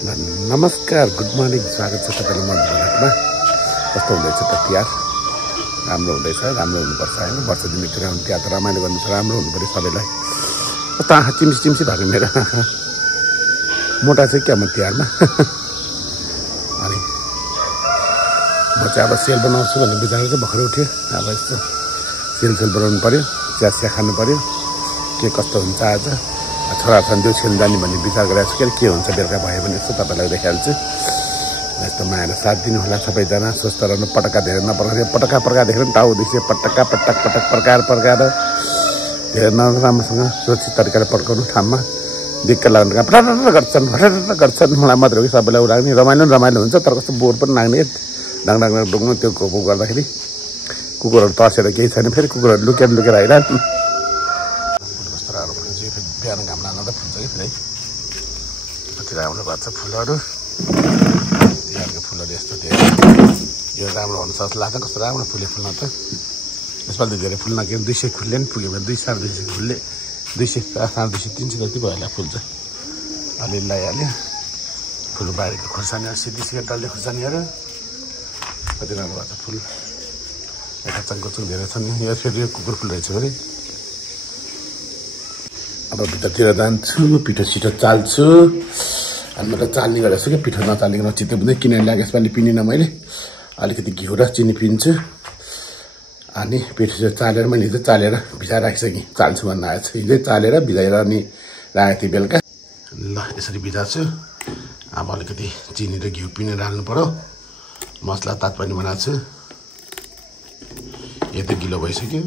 नमस्कार, good morning, स्वागत छ तपाईँलाई मन भनकमा। कस्तो हुँदैछ त तिहार? राम्रो हुँदैछ, राम्रो हुनुपर्छ होइन। वर्ष दिने कुरा हुन्, तिहार त रमाइलो गर्नु छ, राम्रो हुनु पऱ्यो सबैलाई। कस्तो आँखा चिम्सी चिम्सी भएको मेरो मोटा चाहिँ क्या म तिहारमा अनि म चाहिँ अब सेल बनाउँछु भन्ने विचार चाहिँ भर्खर उठ्यो। अब यस्तो सेल बनाउनु पऱ्यो, चिया खानु पऱ्यो, के कस्तो हुन्छ आज। छोराछन् त्यो सेल जाने भन्ने विचार गरेको छु। के हुन्छ बेलुका भयो भने यस्तो तपाईँलाई देखाइहाल्छु। यस्तो मायाले साथ दिनु होला सबैजना। स्वस्थ रहनु, पटक्का धेरै नपड्कायो। पटक्का देखेर पनि टाउ दिसे पटक्का पटक पड्काएर धेरै राम्रोसँग सुरक्षित तरिकाले पड्काउनु। ठाउँमा दिक्क लाग्नु फटाफट गर्छन् मलाई मात्र हो कि सबैलाई लाग्ने। रमाइलो हुन्छ, तर कस्तो बोर पनि लाग्ने। डाङ डुङ्नु त्यो गर्दाखेरि कुकुरहरू तर्सेर केही छैन। फेरि कुकुरहरू लुकेर आइरहन्। बिहान घाम लाग्दा फुल्छ कि फेरि कति राम्रो गर्छ फुलहरू। बिहानको फुलहरू यस्तो धेरै यो राम्रो हुन सक्छ लाग्छ। कस्तो राम्रो फुल्न त यसपालि धेरै फुल्न के 200 फुल्ले पनि पुग्यो भने 200 साढे 200 फुलले 200 साढे 200 300 जति भयो होला फुल्छ। अलिअलि लगाइहाल्यो फुलबारीको खुर्सानीहरू सिधी डल्ले खुर्सानीहरू कति राम्रो गर्छ फुल। यता चङ्कुचुङ धेरै छन्। यो फेरि यो कुकुर फुल रहेछ फेरि। अब भित्रतिर जान्छु, पिठो छिटो चाल्छु। अनि म त चाल्ने गरेको छु कि पिठो नचालिकन चित्त बुझ्दै किनेर ल्याएको यसपालि पिनिनँ मैले। अलिकति घिउ र चिनी पिन्छु। अनि पिठो छिटो चालेर मैले हिजो चालेर भिजाएर राखिसकेँ। चाल्छु भन्न आएको छु। हिजै चालेर भिजाएर अनि राखेको थिएँ बेलुका। ल यसरी भिजाएको छु। अब अलिकति चिनी र घिउ पिनेर हाल्नु पऱ्यो। मसला तात पनि बनाएको छु। यो त गिलो भइसक्यो।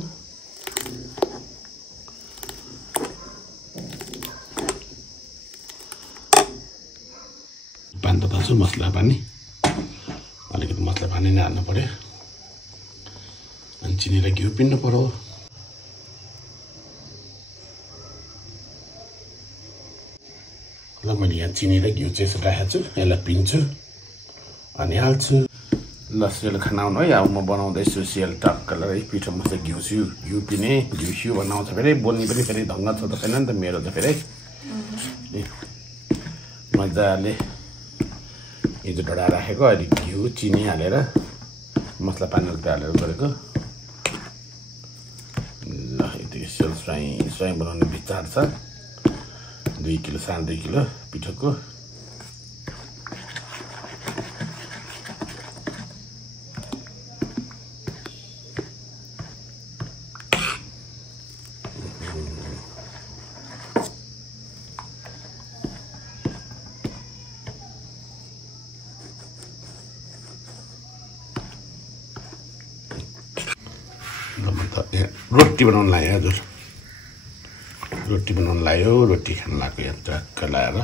पानी तताउँछु, मसला पानी अलिकति मसला पानी नै हाल्नु पऱ्यो। अनि चिनी र घिउ पिन्नु पऱ्यो। ल मैले यहाँ चिनी र घिउ चाहिँ राखेको छु। यसलाई पिन्छु अनि हाल्छु। ल सेल खानाउनु है। अब म बनाउँदैछु सेल टक्कलाई पिठो मसला घिउ पिने घिउ बनाउँछ फेरि। बोल्ने पनि फेरि ढङ्ग छ त छैन नि त मेरो त फेरि। मजाले हिजो ढडा राखेको अहिले घिउ चिनी हालेर मसला पानी हालेर गरेको। ल यति सेल स्वाई बनाउने विचार छ। 2 किलो साढे 2 किलो पिठोको। रोटी बनाउनु लाग्यो हजुर। रोटी बनाउनु लाग्यो। रोटी खानु लाग्यो यहाँ ट्रक्क लगाएर।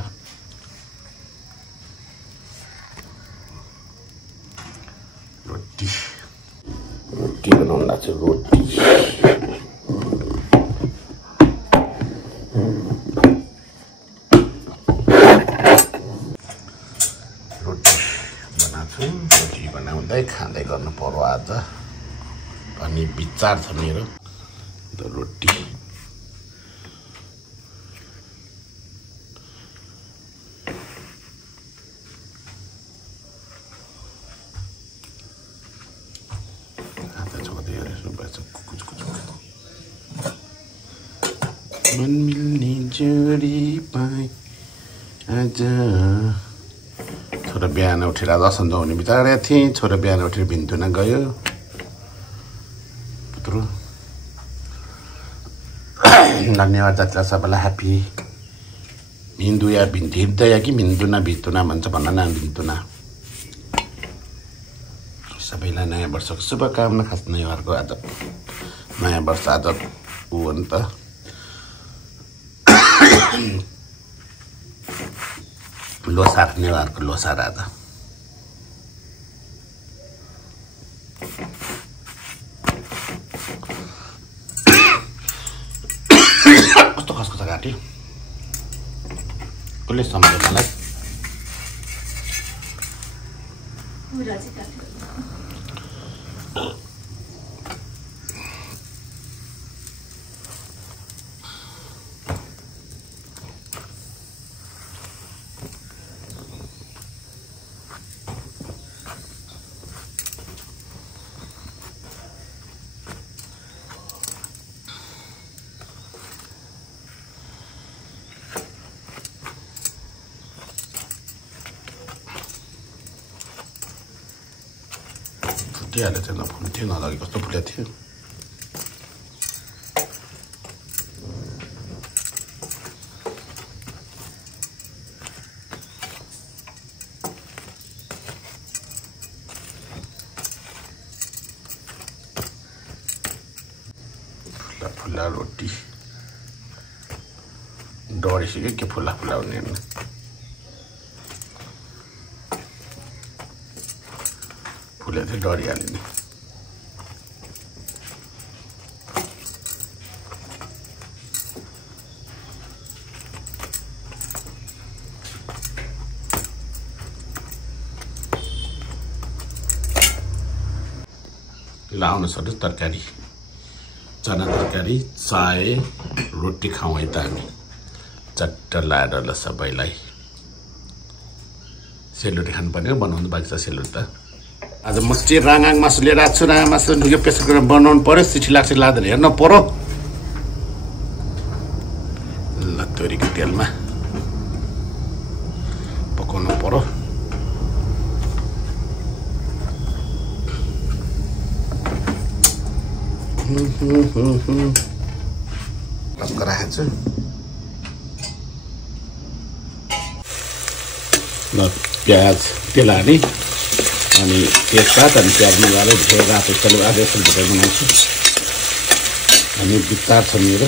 रोटी बनाउनु लाग्छ। रोटी बनाएको छु। रोटी बनाउँदै खाँदै गर्नु पर्यो आज अनि विचार छ मेरो। रोटी मन मिल्ने जोडी पाए आज। छोरा बिहान उठेर आज असन्ज हुने विचार गरेको थिएँ। छोरा बिहान उठेर भिन्तुना गयो। धन्यवाद जात्रा सबैलाई। ह्याप्पी हिन्दुया हिर्दया कि भिन्दुना भितुना भन्छ भन्न न भिन्तुना। सबैलाई नयाँ वर्षको शुभकामना। खास नेवारको आज नयाँ वर्ष आज ऊ हो नि त लोसार। नेवारको लोसार आज। कस्तो खसखस घाँटी कसले सम्झ्यो मलाई। फुटिहाल्यो चाहिँ नफुल्थ्यो नलगे कस्तो फुलेको थियो फुल्ला रोटी डढिसक्यो के फुल्ला फुल्ला हुने फुले चाहिँ डढिहाल्यो नि लाउन सक्छ तरकारी चना तरकारी चाय रोटी खाउँ है त हामी चट्ट लाएर ल सबैलाई सेलरोटी खानुपर्ने बनाउनु बाँकी छ सेलरोटी त आज म चाहिँ राङाङ मासु लिएर आएको छु राङाङ मासु यो प्रेसर कुकरमा बनाउनु पर्यो सिटी लाग्छ लाँदैन हेर्न पर्यो ल तोरीको तेलमा पकाउनु पर्यो राखेको छु ल प्याज तेल हालेँ अनि तेजपात अनि प्याज मिलाएर धेरै रातो चलो आधा जस्तो भएर बनाउँछु अनि बिस्तार छ मेरो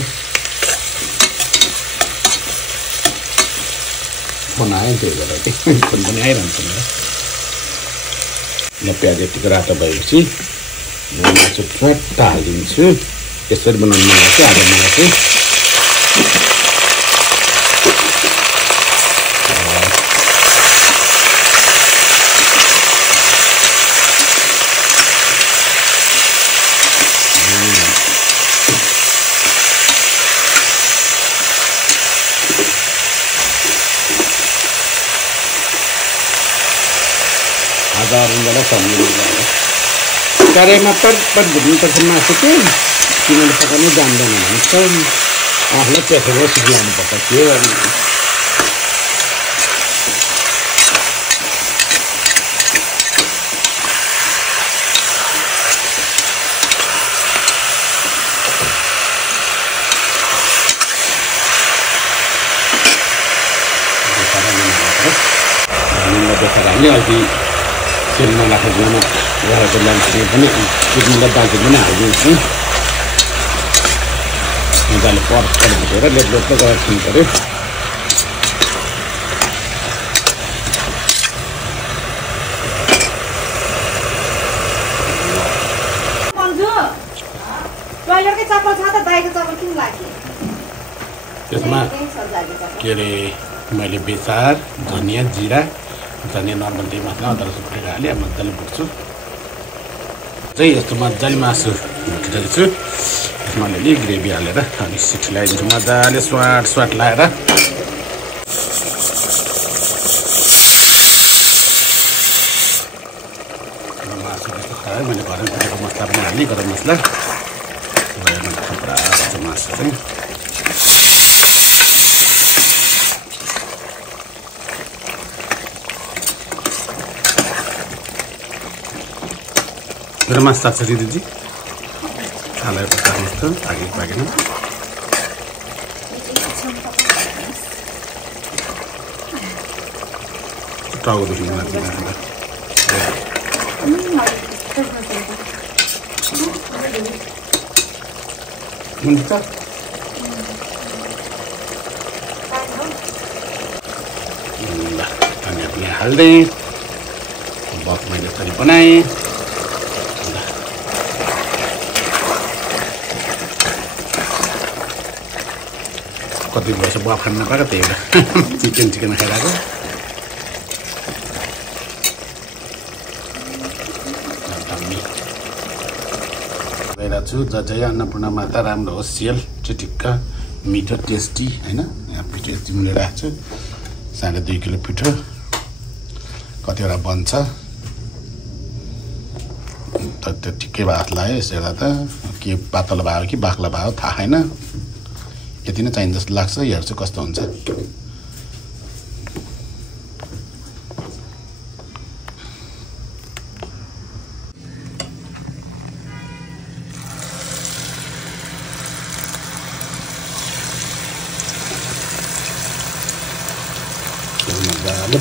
फोन आयो त्यही भएर फोन पनि आइरहन्छ मेरो ल प्याज यतिको रातो भएपछि मासु ट्वाट्ट हालिदिन्छु यसरी बनाउनु मन लाग्छ आज मलाई चाहिँ आधा कराईमा पटपट भुट्नुपर्छ मासु चाहिँ तिमीले पकाउनु जान्दैन भन्छ आफूलाई प्रेसरमा सिक्लाउनुपर्छ के गर्नु अघि तेलमा राखेकोमा रहेको लान्छौँ पनि किडनीलाई दालचिनी पनि हालिदिन्छु मजाले पर्छ भुटेर लेटलेटो गरेर खानु पऱ्यो त्यसमा के अरे मैले बेसार धनियाँ जिरा धनियाँ नर्मल त्यही मात्र अदर सुक्रेर हालेँ मजाले भुट्छु चाहिँ यस्तो मजाले मासु भुटिरहेको छु यसमा अलिअलि ग्रेभी हालेर अनि सिटी लगाइदिन्छु मजाले स्वाट लगाएर मासु खायो मैले घरमा खाएको मसला पनि हालेँ गरम मसला थुप्रा मासु चाहिँ मेरो मासु ताक्छ दिदी हालेर पकाउनुहोस् त आगे पाकेन टाउकोदेखि मलाई हुन्छ ल धनियाँ पनि हाल्दै बफ मैले यसरी बनाएँ कति वर्ष बुवा खान नपाएको त्यही भएर चिकन खाइरहेको गइरहेको छु जय अन्नपूर्ण माता राम्रो होस् सेल चिटिक्क मिठो टेस्टी होइन यहाँ पिठो यति मिलेर राखेको छु 2.5 किलो पिठो कतिवटा बन्छ त्यो ठिकै भात लाग्यो यसो हेर्दा त के पातलो भयो कि बाक्ला भयो थाहा छैन यति नै चाहिन्छ जस्तो लाग्छ हेर्छु कस्तो हुन्छ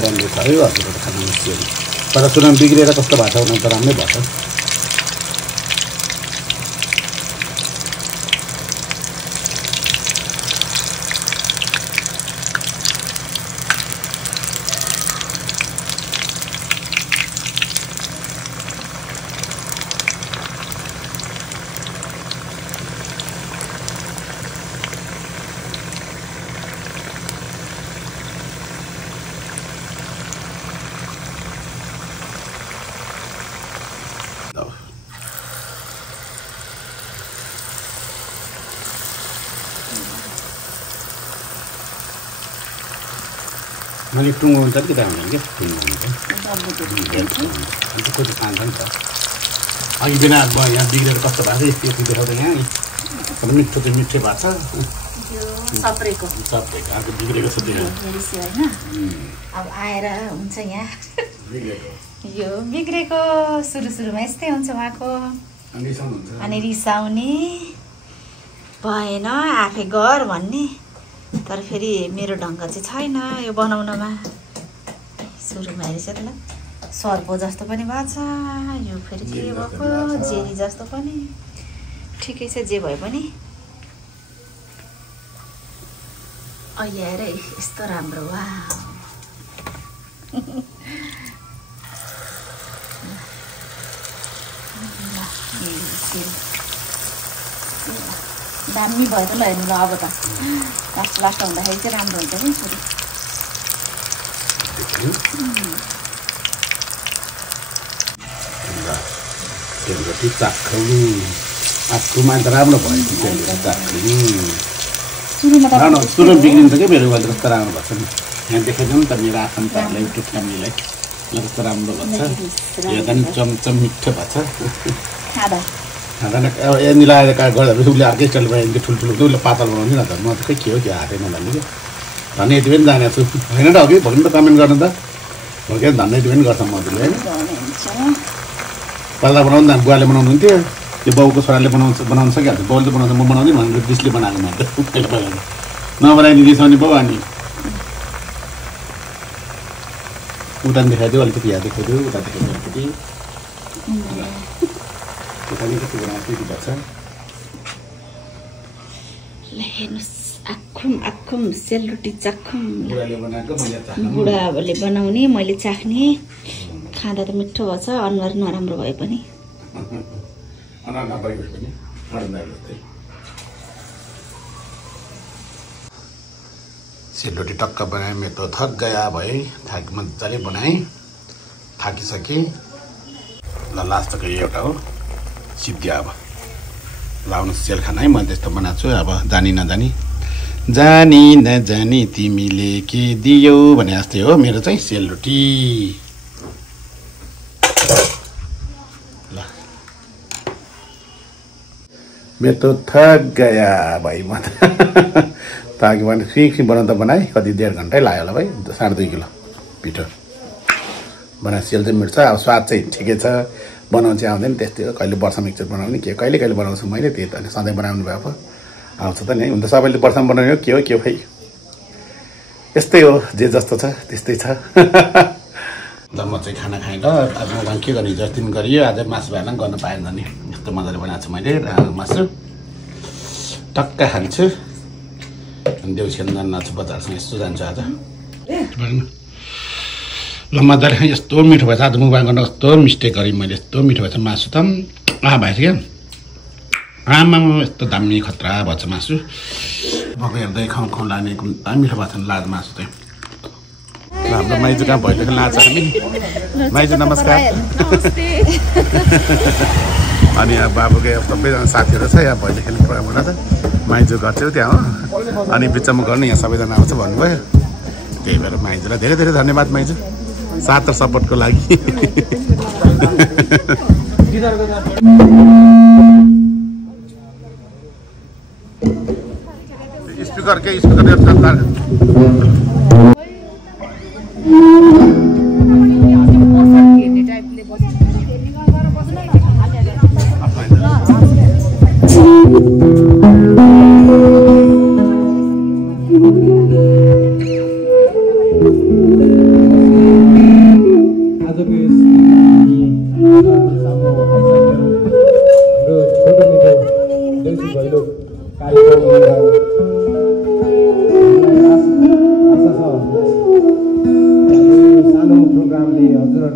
बन्दैछ है हजुरको खाना मिसिएर तर सुरुमा बिग्रेर कस्तो भएको छ भने त राम्रै भएको छ मैले टुङ्गो हुन्छ कि त हुँदैन क्या टुङ्गो हुन्छ अन्त कति खान्छ नि त अघि बिना यहाँ बिग्रेर कस्तो भएको छ यति देखाउँदा यहाँ मिठो चाहिँ मिठै भएको छ सप्रेको अर्को बिग्रेको छ त्यो अब आएर हुन्छ यहाँ यो बिग्रेको सुरुमा यस्तै हुन्छ उहाँको अनि रिसाउने भएन आफै गर भन्ने तर फेरि मेरो ढङ्ग चाहिँ छैन यो बनाउनमा सुरुमा हेरेछ त ल सर्पो जस्तो पनि भएको छ यो फेरि के भएको जेरी जस्तो पनि ठिकै छ जे भए पनि अहिले आएर यस्तो राम्रो वा दामी भयो त ल हेर्नु ल अब त लास्ट हुँदाखेरि चाहिँ राम्रो हुन्छ नि छोरी सेलरोटी चाख्नु आफूमा त राम्रो भयो सेलरोटी चाख्नु सुरु बिग्रिन्छ क्या मेरो अहिले कस्तो राम्रो भएको छ नि यहाँ देखाइदिउँ त मेरो आफन्तहरूलाई युट्युब फ्यामिलीलाई कस्तो राम्रो भएको छ यो पनि चमचम मिठो भएको छ ए मिलाएर गर्दा उसले अर्कै स्टाइल बनाइदिन्छ ठुल्ठुलो उसले पातल बनाउँदैन त म त खै के हो क्या हातै नलाग्ने क्या धन्य यति पनि जानेको छु होइन त अघि भोलि त कमेन्ट गर्नु त हो क्या धन्य यति पनि गर्छ मधुले होइन पहिला बनाउनु न बुवाले बनाउनु हुन्थ्यो त्यो बाउको छोराले बनाउन सकिहाल्छ बाउले त बनाउँछ म बनाउँदिनँ भनेर डिसले बनाएको म त पहिला नबनाइदिने रिसाउने बाउ अनि उता देखाइदियो अलिकति यहाँ देखाइदियो उता देखाइदियो अलिकति आखुम सेलरोटी चाखुम बुढाहरूले बनाउने मैले चाख्ने खाँदा त मिठो भएछ अनुहार नराम्रो भए पनि सेलरोटी टक्क बनाएँ मेरो त थक गया भए मजाले बनाएँ थाकिसकेँ ल लास्टको एउटा हो सिद्धियो अब लाउनु सेल खाना है मैले त्यस्तो बनाएको छु अब जानी नजानी तिमीले के दियौ भने जस्तै हो मेरो चाहिँ सेलरोटी ल मेरो त थक गया भाइ म त ताकि भने सिक्सी बनाउँदा बनाएँ कति 1.5 घन्टै लाग्यो होला भाइ 2.5 किलो पिठो बनाए सेल चाहिँ मिल्छ अब स्वाद चाहिँ ठिकै छ बनाउनु चाहिँ आउँदैन त्यस्तै हो कहिले वर्षमा एकचोटि बनाउने के कहिले बनाउँछु मैले त्यही त अनि सधैँ बनाउनु भयो आउँछ त नि हुन त सबैले वर्षमा बनाउने हो के भाइ यस्तै हो जे जस्तो छ त्यस्तै छ म चाहिँ खाना खाएँ र अब म के गर्ने हिजो दिन गरियो आज मासु भाइलाई गर्नु पाएन नि यस्तो मजाले बनाएको छु मैले मासु टक्क खान्छु अनि देउसी नाच्छु बजारसँग यस्तो जान्छु आज ल मजाले यस्तो मिठो भएछ आज मुबाङ गर्न कस्तो मिस्टेक गरेँ मैले यस्तो मिठो भएछ मासु त भएछ क्या आमामा यस्तो दामी खतरा भएछ मासु मकै हेर्दै खाउँ लाग्ने दामी मिठो भएको छ लाज मासु चाहिँ हाम्रो माइजू कहाँ भइदिएको लान्छ हामी माइजू नमस्कार अनि यहाँ बाबुकै सबैजना साथीहरू छ यहाँ भैलो खेल्ने प्रोग्राम हुँदा छ माइजू घर चाहिँ त्यहाँ हो अनि बिचमा गर्नु यहाँ सबैजना आउँछ भन्नुभयो त्यही भएर माइजूलाई धेरै धेरै धन्यवाद माइजू साथ र सपोर्टको लागि स्पिकर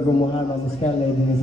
हजुरको मुहारमा मुस्कान ल्याइदिनेछ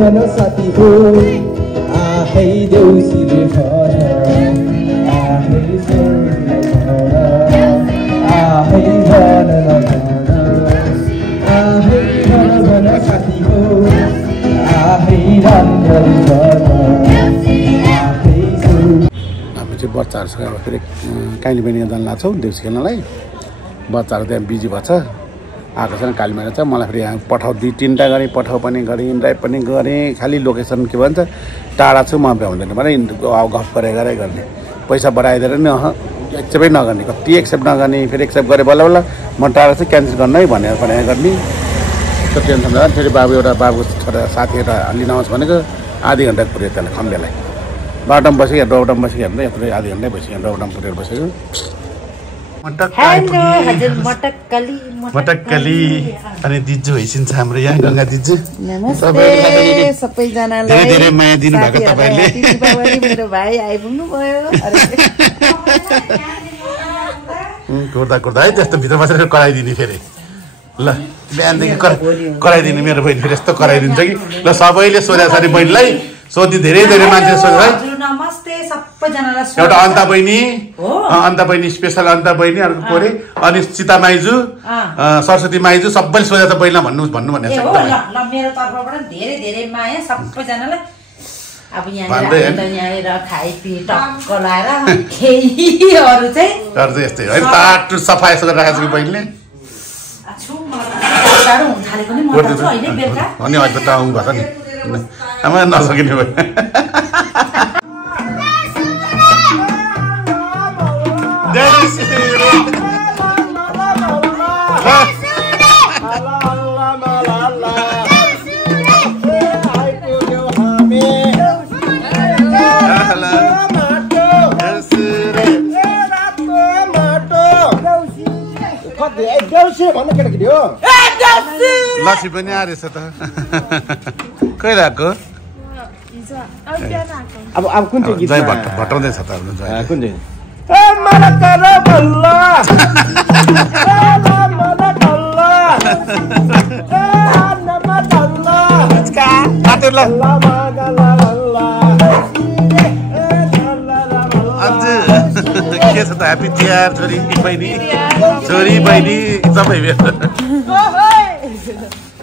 भन साथी हो आहै देउसीले भन आहै आहै भन आहै भन साथी हो आहै राम्ररी भन हामी चाहिँ बच्चाहरूसँग फेरि काइली बहिनी जान लाग्छौँ देउसी खेल्नलाई बच्चाहरू त्यहाँ बिजी भएछ आएको छैन काली महिना छ मलाई फेरि यहाँ पठाउ 2-3टा गाडी पठाउ पनि गरेँ ड्राइभ पनि गरेँ खालि लोकेसन के भन्छ टाढा छु म भ्याउँदैन भने गफ गरेरै गर्ने पैसा बढाइदिएर नि एक्सेप्टै नगर्ने कति एक्सेप्ट नगर्ने फेरि एक्सेप्ट गरेँ बल्ल बल्ल म टाढा चाहिँ क्यान्सल गर्नै भनेर भने गर्ने त्यो टेन्सन भएर फेरि बाबुको छोरा साथी एउटा लिन आउँछ भनेको आधी घन्टा पुऱ्यो त्यसलाई खम्बेलाई बाटोमा बसेको डोबाटामा बसेको हेर्नु यत्रो आधी घन्टै बसेको डोबाटामा पुरेर बसेको मटक्कली अनि दिजु हैसिन्छ हाम्रो यहाँ गंगा दिजु सबैजनालाई धेरै माया दिनु भएको तपाईले मेरो भाइ आइपुग्नु भयो कोर्दा है त्यस्तो भित्र बसेर कराइदिने फेरि ल बिहानदेखि कराइदिने मेरो बहिनी फेरि यस्तो कराइदिन्छ कि ल सबैले सोधे छ नि बहिनीलाई सोधि धेरै मान्छे सोध्छ है नमस्ते सबैजनालाई एउटा अन्ता बहिनी स्पेशल अन्ता बहिनी अर्को कोरे अनि सीता माइजू सरस्वती माइजू सबैले सोधे त बहिनीलाई भन्नु भनेको छ ल मेरो तर्फबाट धेरै माया सबैजनालाई अब यहाँ खाइ पि टक्क लाएर केहीहरु चाहिँ यस्तै है ताटु सफा यसो गरेर राखेको छ कि बहिनीले अनि अहिले त टाउनु भएको नि आमा नसकिने भयो देउसी भन्नु केटाकेटी हो लसी पनि आएछ त कहिले आएको अब कुन चाहिँ गीत जय भट्टाउँदैछ त कुन चाहिँ के छ त ह्याप्पी तिहार छोरी बहिनी सबै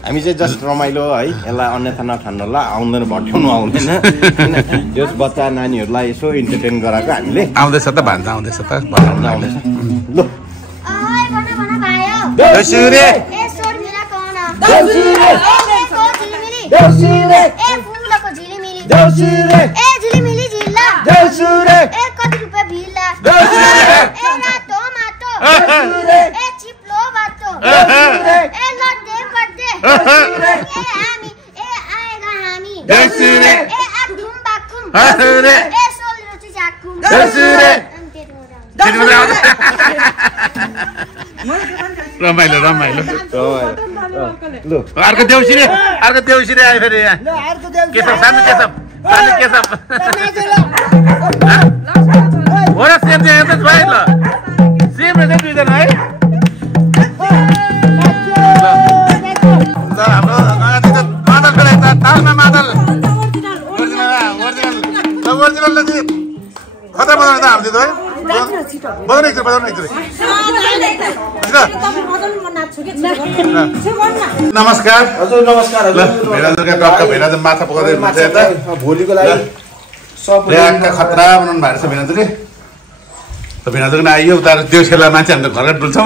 हामी चाहिँ जस्ट रमाइलो है यसलाई अन्यथा नठान्नु होला आउँदैन भट्याउनु आउँदैन त्यस बच्चा नानीहरूलाई यसो इन्टरटेन गराएको हामीले आउँदैछ त भान्जा आउँदैछ त आउँदैछ ल रमाइलो अर्को देउसिरे आयो फेरि यहाँ केशव सानो केशव हो र सेम चाहिँ हेर्दै छ है ल सेम रहेछ दुईजना है हाम्रो तालमा मादल ओरिजिनल खतरा बनाउने त हामीले त है बजाउनु एकचोटि नमस्कार हजुर नमस्कार भेडाजुर माछा पकाउँदै हुनुहुन्छ यता भोलिको लागि खतरा बनाउनु भएको छ भेडाजुरले भेडाजुर पनि आइयो उता त्यो खेला मान्छे हाम्रो घर डुल्छौँ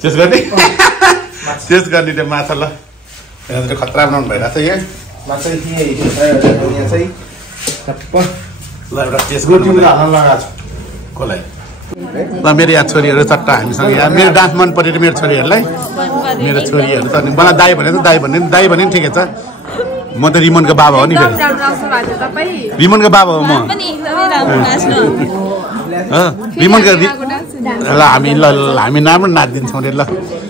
त्यस गर्ने त्यो माछा ल भेडाजुरले खतरा बनाउनु भइरहेको छ यहाँ माछा ल एउटा टेस्ट गर्नु लगाएको छु कसलाई ल मेरो यहाँ छोरीहरू चट्टा हामीसँग यहाँ मेरो डान्स मन परेर मेरो छोरीहरूलाई मेरो छोरीहरू त अनि मलाई दाई भने त दाई भने पनि ठिकै छ म त रिमनको बाबा हो नि फेरि रिमनको बाबा हो म रिमनको ल हामी राम्रो नाचिदिन्छौँ अरे ल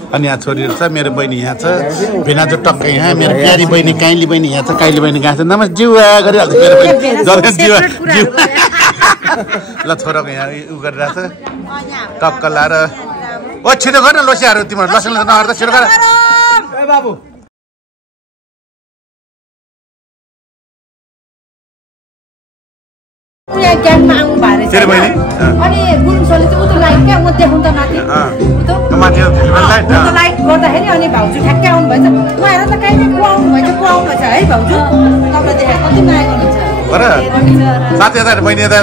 अनि यहाँ छोरीहरू छ मेरो बहिनी यहाँ छ भेनाजु टक्कै यहाँ मेरो प्यारी बहिनी काइली बहिनी यहाँ छ काइली बहिनी गएको छ नमस्ते जिउवा गरिहाल्छ मेरो बहिनी जिउ ल छोराको यहाँ उ गरिरहेको छ टक्क लाएर ओ छिटो गर न लोसियाहरू तिमीहरू लसन नगर्दा छिटो गर बाबु क्याम्पमा आउनु भएको तेरो बहिनी अनि गुरुङसोले चाहिँ उतो लाइट क्या म देखाउँ त माथि लाइट गर्दाखेरि अनि भाउजू ठ्याक्कै आउनु भएछ उहाँहरू त कहीँ को आउनु भएछ है भाउजू तपाईँलाई देखाएको कति माया गर्नुहुन्छ साथी बहिनी यता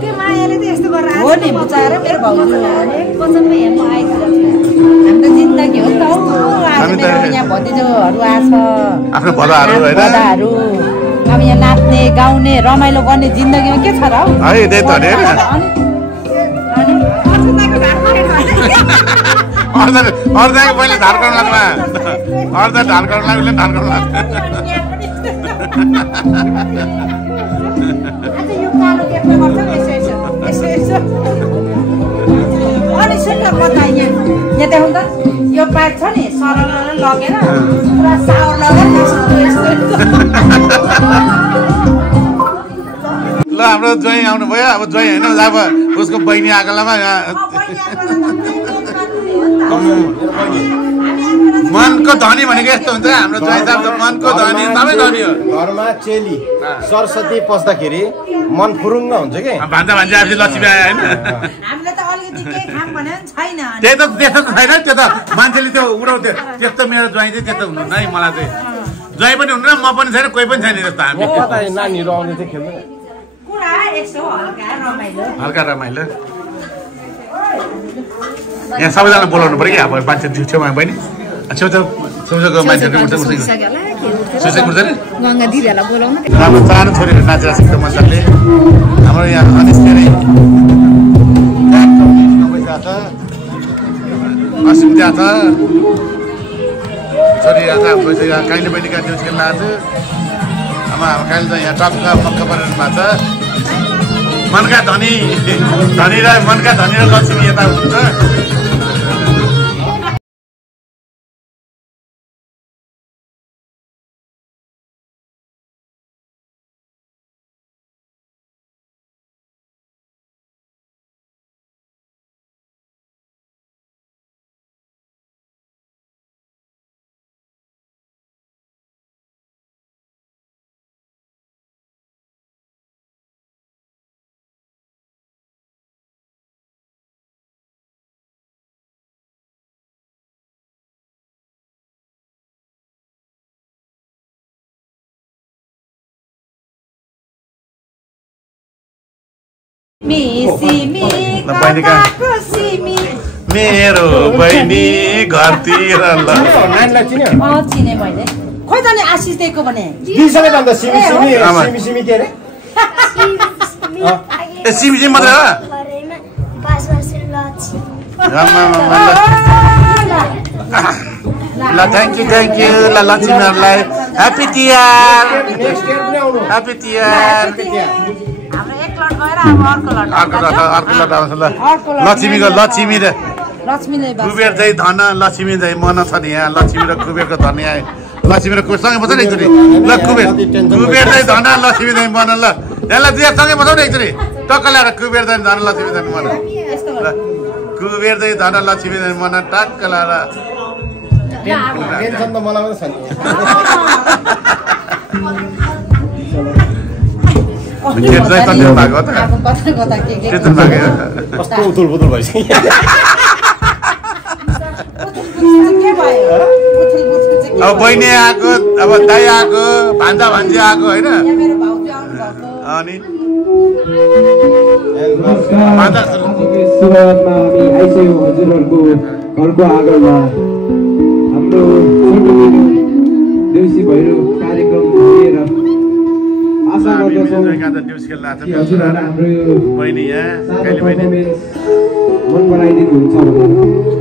त्यो मायाले त यस्तो गरेर हो नि बुझाएर मेरो भाउजू पसलमा हेर्नु आइदिन्छ हाम्रो जिन्दगी हो नि त यहाँ भतिजोहरू आछ आफ्नो भलाहरू अब यहाँ नाच्ने गाउने रमाइलो गर्ने जिन्दगीमा के छ र है त्यही त अर्धाको मैले झारखण्ड लाग्ला अर्धा झारखण्ड लाग्यो झारखण्ड लाग्छ अनि सुन्न म त यहाँ देखाउँ त यो पाइप छ नि सरल लगेर पुरा सावर लगेर ल हाम्रो ज्वाइँ आउनु भयो अब ज्वाइँ होइन अब उसको बहिनी आगलामा मनको धनी भनेको यस्तो हुन्छ हाम्रो ज्वाइँ साहब मनको धनी सबै धनी हो घरमा चेली सरस्वती पस्दाखेरि मन फुरुङ्ग हुन्छ कि भान्जा आफै लक्ष्मी आयो होइन हामीले त अलिकति केही खाम भने छैन त्यही त त्यस्तो त छैन त्यो त मान्छेले त्यो उडाउँथ्यो त्यस्तो मेरो ज्वाइँ चाहिँ त्यस्तो हुनुहुन्न है मलाई चाहिँ ज्वाइँ पनि हुनुहुन्न म पनि छैन कोही पनि छैन जस्तो हामी नानीहरू आउँदै थियो खेल्नु हल्का रमाइलो यहाँ सबैजना बोलाउनु पऱ्यो कि अब मान्छे छेउमा पनि छेउछाउको मान्छेहरू राम्रो चार छोरीहरू नाचेर सिक्छ मजाले हाम्रो यहाँ अनिस धेरै असिम त्यहाँ छ छोरी हाम्रो यहाँ काइली बहिनीका देउस खेल्न आएको छु अब काइली त यहाँ टक्क मक्क परेर भएको छ मनका धनी र मनका धनी र लक्ष्मी यता हुन्छ मेरो बहिनी घरतिर ल नानीलाई चिन्यो चिने मैले खोइ त नि आशिष दिएको भने दिसँग त अन्त सिमी सिमी के अरे ए सिमी सिमी मात्रै हो ल थ्याङ्क यू ल लक्ष्मीहरूलाई ह्याप्पी तिहार अर्को लट आउँछ ल लक्ष्मी र कुबेर चाहिँ धन लक्ष्मी चाहिँ मन छ नि यहाँ लक्ष्मी र कुबेरको धन यहाँ लक्ष्मी र सँगै बसाउ न एकचोटि ल कुबेर चाहिँ धन लक्ष्मी चाहिँ मन ल यसलाई दुई सँगै बसाउ न एकचोटि टक्क ल्याएर कुबेर चाहिँ धन लक्ष्मी चाहिँ मन ल कुबेर चाहिँ धन लक्ष्मी चाहिँ मन टक्क ल्याएर टेन्सन त मलाई पनि छ नि कस्तो उथुल पुथुल भइसक्यो अब बहिनी आएको अब दाइ आएको भान्जा भान्जी आएको होइन अनि सुरुवातमा हामी आइसक्यौँ हजुरहरूको घरको आँगनमा हाम्रो देउसी भैरो कार्यक्रम लिएर आशा गर्दछौँ हजुरहरूलाई हाम्रो यो सानो पर्फर्मेन्स मन पराइदिनुहुन्छ भनेर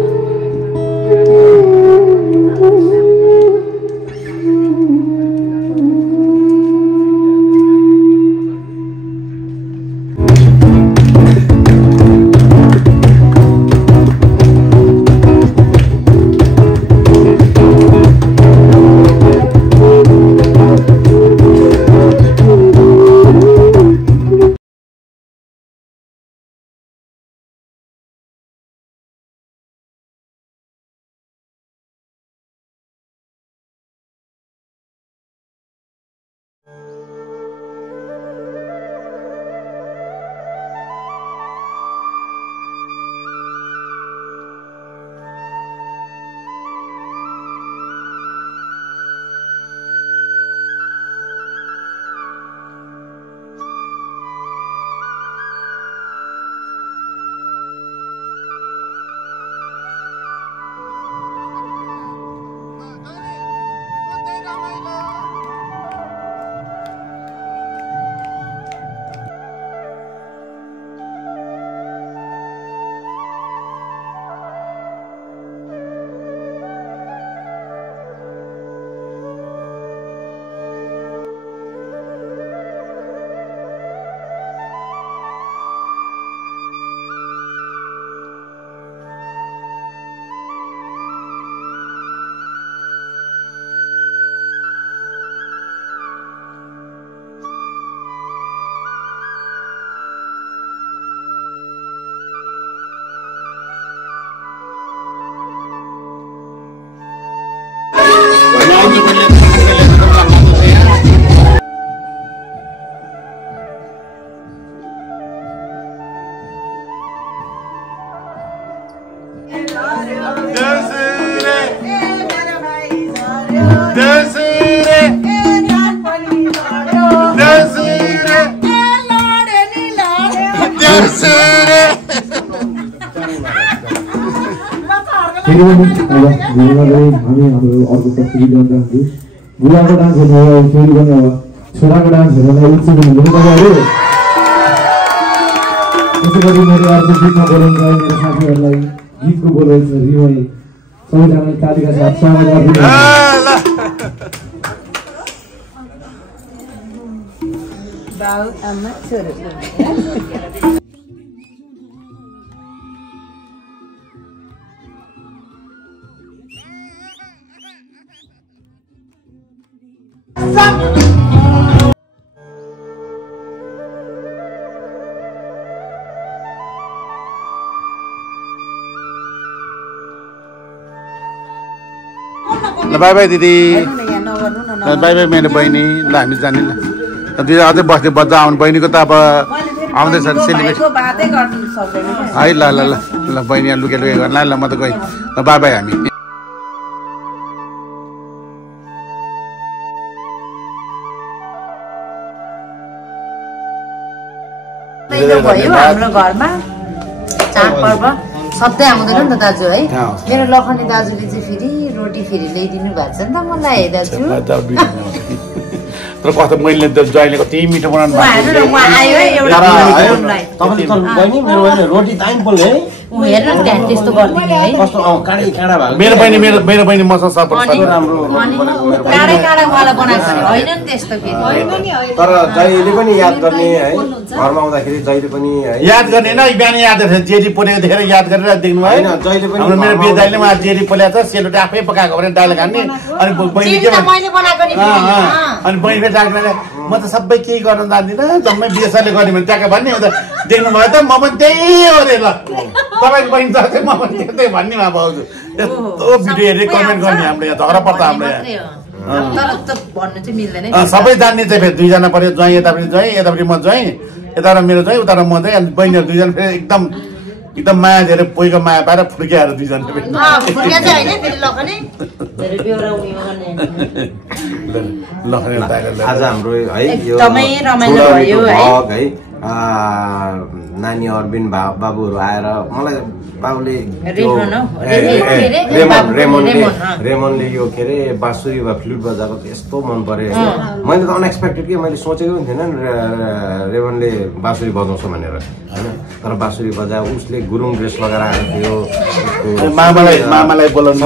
फेरि पनि अब हामी हाम्रो अर्को प्रस्तुति गर्न चाहन्छु बुढाको डान्स हेर्नु फेरि पनि अब छोराको डान्स हेर्नलाई उत्सुक हुनुहुन्छ तपाईँहरू त्यसै गरी मेरो अर्को गीतमा बोलाउँछ मेरो साथीहरूलाई गीतको बोलाउँछ रिमय सबैजनालाई तालिका साथ स्वागत गर्छु बाउ आमा छोरो ल बाई बाई दिदी बाई बाई मेरो बहिनी ल हामी जाने ल दिदी अझै बस्दै बज्दा आउनु बहिनीको त अब आउँदैछ सेलिब्रेसन है ल ल ल ल बहिनी लुके लुके गर्न ल म त गएँ ल बाई बाई हामी भयो हाम्रो घरमा चाडपर्व सधैँ आउँदैन नि त दाजु है मेरो लखनी दाजुले चाहिँ फेरि रोटी फेरि ल्याइदिनु भएको छ नि त मलाई दाजु तर कस्तो मैले त जहिले कति मिठो बनाउनु रोटी टाइम पोल्ने है त्यस्तो गर्दिने है मेरो बहिनी मसँग सपोर्ट तर जहिले पनि याद गर्ने है घरमा आउँदाखेरि जहिले पनि याद गर्ने न बिहान याद गरेर जेरी पोलेको देखेर याद गरेर देख्नु भयो जहिले पनि मेरो बेदाइले मलाई जेरी पोलेको छ सेलरोटी आफै पकाएको भने डाइल खाने अनि बहिनी के अनि बहिनी डाक्टरले म त सबै केही गर्न जान्दिनँ जम्मै बिएसआरले गर्ने भने ट्याक्क भन्ने त देख्नुभयो त म पनि त्यही हो रे ल तपाईँको बहिनी जस्तै म पनि त्यस्तै भन्ने मा भाउजू यस्तो भिडियो हेरेर कमेन्ट गर्ने हाम्रो यहाँ झगडा पर्छ हाम्रो यहाँ सबै जान्ने चाहिँ फेरि दुईजना पऱ्यो ज्वाइँ यतापट्टि ज्वाइँ यतापट्टि म ज्वाइँ यताबाट मेरो ज्वाइँ उता म चाहिँ अनि बहिनीहरू दुईजना फेरि एकदम माया धेरै पोइको माया पाएर फुर्किएर दुईजना आज हाम्रो है यो है नानी अरबिन बाबुहरू आएर मलाई बाबुले रेमनले यो के अरे बाँसुरी वा फ्लुट बजाएको यस्तो मन पर्यो मैले त अनएक्सपेक्टेड के मैले सोचेको पनि थिएन रेमनले बाँसुरी बजाउँछ भनेर होइन तर बाँसुरी बजायो उसले गुरुङ ड्रेस लगाएर आएको थियो मामालाई बोलाउनु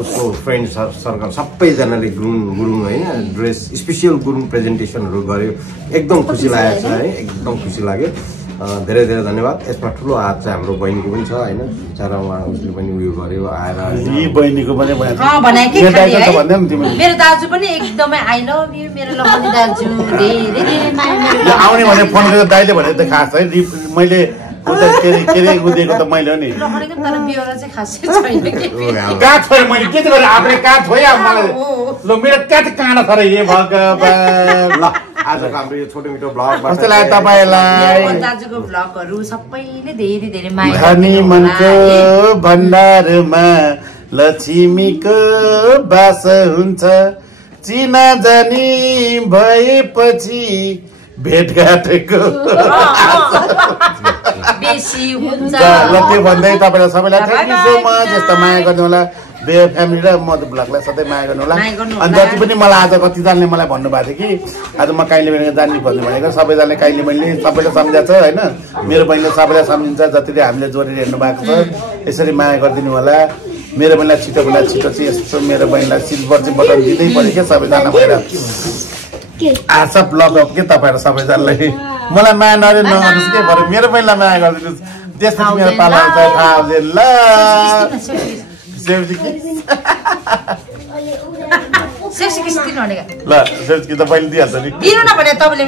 उसको फ्रेन्ड सर्कल सबैजनाले गुरुङ होइन ड्रेस स्पेसियल गुरुङ प्रेजेन्टेसनहरू गर्यो एकदम खुसी लागेको छ है एकदम खुसी लाग्यो धेरै धेरै धन्यवाद यसमा ठुलो हात चाहिँ हाम्रो बहिनीको पनि छ होइन बिचरा उहाँ उसले पनि उयो गर्यो आएर बहिनीको पनि मेरो दाजु पनि एकदमै आई लभ यु मेरो लभली दाजु आउने भने फोन गरेर दाइले भने त खास है मैले उदेको त मैले हो नि काठ छोएर मैले के गरेँ आफूले काठ छोएँ मलाई ल मेरो काठ काँडा छ र हे भगवान् ल आजको हाम्रो यो छोटो मिठो ब्लग कस्तो लाग्यो तपाईँलाई दाजुको ब्लगहरू सबैले धेरै धेरै माया धनी मनको भण्डारमा लक्ष्मीको बास हुन्छ चिना जानी भएपछि भेटघाटको बेसी हुन्छ ल त्यो भन्दै तपाईँलाई सबैलाई थ्याङ्क यू सो मच यस्तो माया गर्नु होला बेयर फ्यामिली र मधु ब्लगलाई सधैँ माया गर्नु होला अनि जति पनि मलाई आज कतिजनाले मलाई भन्नुभएको थियो कि आज म काइली बहिनी जान्ने भन्नु भनेको सबैजनाले काइली बहिनीले सबैलाई सम्झाएको छ होइन मेरो बहिनीले सबैलाई सम्झिन्छ जतिले हामीले जोडेर हेर्नु भएको छ यसरी माया गरिदिनु होला मेरो बहिनीलाई छिटो चाहिँ यस्तो मेरो बहिनीलाई सिल्भर चाहिँ बटन दिँदै पऱ्यो क्या सबैजना भएर आशा ब्लग के तपाईँहरू सबैजनालाई मलाई माया नगर्नुहोस् के भएर मेरो बहिनीलाई माया गरिदिनुहोस् त्यसपछि मेरो पाला हुन्छ थाहा हुन्छ ल सेक्सी किस दिनु भनेको ल सेक्सी त पहिले दिइहाल्छ नि दिनु न भने तपाईले